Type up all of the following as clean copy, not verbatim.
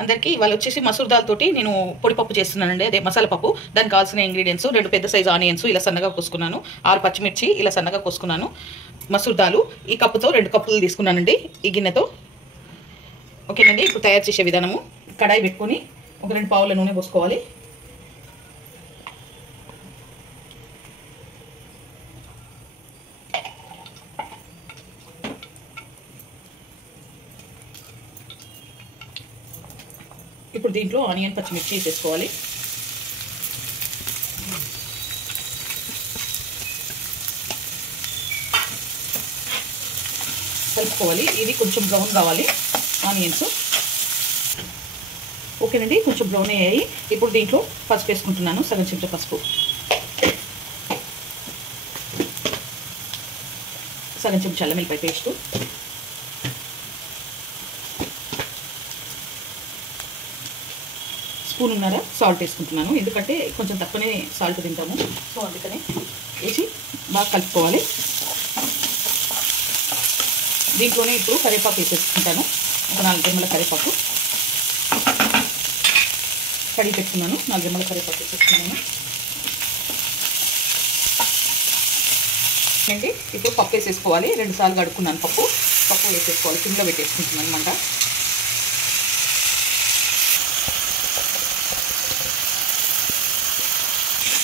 అందరికీ ఇవాళ వచ్చేసి మసూర్ దాల్ తోటి నేను పొడి పప్పు చేస్తున్నానండి, అదే మసాలా పప్పు. దానికి కావాల్సిన ఇంగ్రీడియంట్స్ 2 పెద్ద సైజు ఆనియన్స్ ఇలా సన్నగా కోసుకున్నాను, 6 పచ్చిమిర్చి ఇలా సన్నగా కోసుకున్నాను, మసూర్ దాలు ఈ కప్పుతో 2 కప్పులు తీసుకున్నానండి ఈ గిన్నెతో. ఓకేనండి. ఇప్పుడు తయారు చేసే విధానము: కడాయి పెట్టుకొని ఒక 2 పావుల నూనె పోసుకోవాలి. ఇప్పుడు దీంట్లో ఆనియన్ పచ్చిమిర్చి వేసేసుకోవాలి. కలుపుకోవాలి. ఇది కొంచెం బ్రౌన్ కావాలి ఆనియన్స్. ఓకేనండి, కొంచెం బ్రౌన్ అయ్యాయి. ఇప్పుడు దీంట్లో పసుపు వేసుకుంటున్నాను, సగం చెంచా పసుపు, సగం చెంచా అల్లం వెల్లిపాయ పేస్టు, స్పూన్నర సాల్ట్ వేసుకుంటున్నాను, ఎందుకంటే కొంచెం తక్కువనే సాల్ట్ తింటాము, సో అందుకనే వేసి బాగా కలుపుకోవాలి. దీంట్లోనే ఇప్పుడు కరివేపాకు వేసేసుకుంటాను, ఒక 4 రెమ్మల కరివేపాకు కడిగి పెట్టుకున్నాను, 4 రెమ్మల కరివేపాకు వేసేసుకున్నాను. ఏంటి ఇప్పుడు పప్పు వేసేసుకోవాలి. 2 సార్లు కడుక్కున్నాను పప్పు వేసేసుకోవాలి. సిమ్లో పెట్టేసుకుంటున్నాను అనమాట.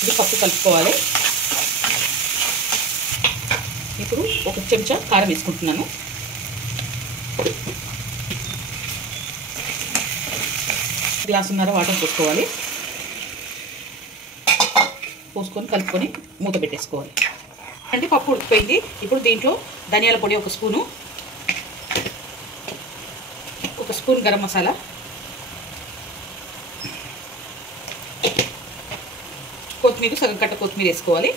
ఇది పప్పు కలుపుకోవాలి. ఇప్పుడు 1 చెంచా కారం వేసుకుంటున్నాను. గ్లాసున్నర వాటర్ పోసుకోవాలి. పోసుకొని కలుపుకొని మూత పెట్టేసుకోవాలి. అంటే పప్పు ఉడికిపోయింది. ఇప్పుడు దీంట్లో ధనియాల పొడి 1 స్పూను, 1 స్పూన్ గరం మసాలా, కొత్తిమీర, సగం కట్ట కొత్తిమీర వేసుకోవాలి.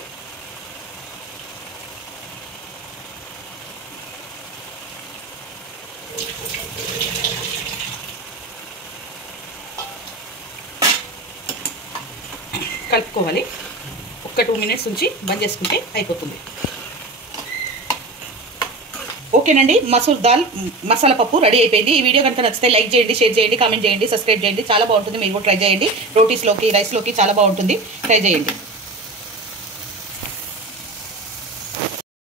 కలుపుకోవాలి. ఒక 2 మినిట్స్ ఉంచి బంద్ చేసుకుంటే అయిపోతుంది. ఓకేనండి, మసూర్ దాల్ మసాలా పప్పు రెడీ అయిపోయింది. ఈ వీడియో కనుక నచ్చితే లైక్ చేయండి, షేర్ చేయండి, కామెంట్ చేయండి, సబ్స్క్రైబ్ చేయండి. చాలా బాగుంటుంది, మీరు కూడా ట్రై చేయండి. రోటీస్లోకి, రైస్లోకి చాలా బాగుంటుంది, ట్రై చేయండి.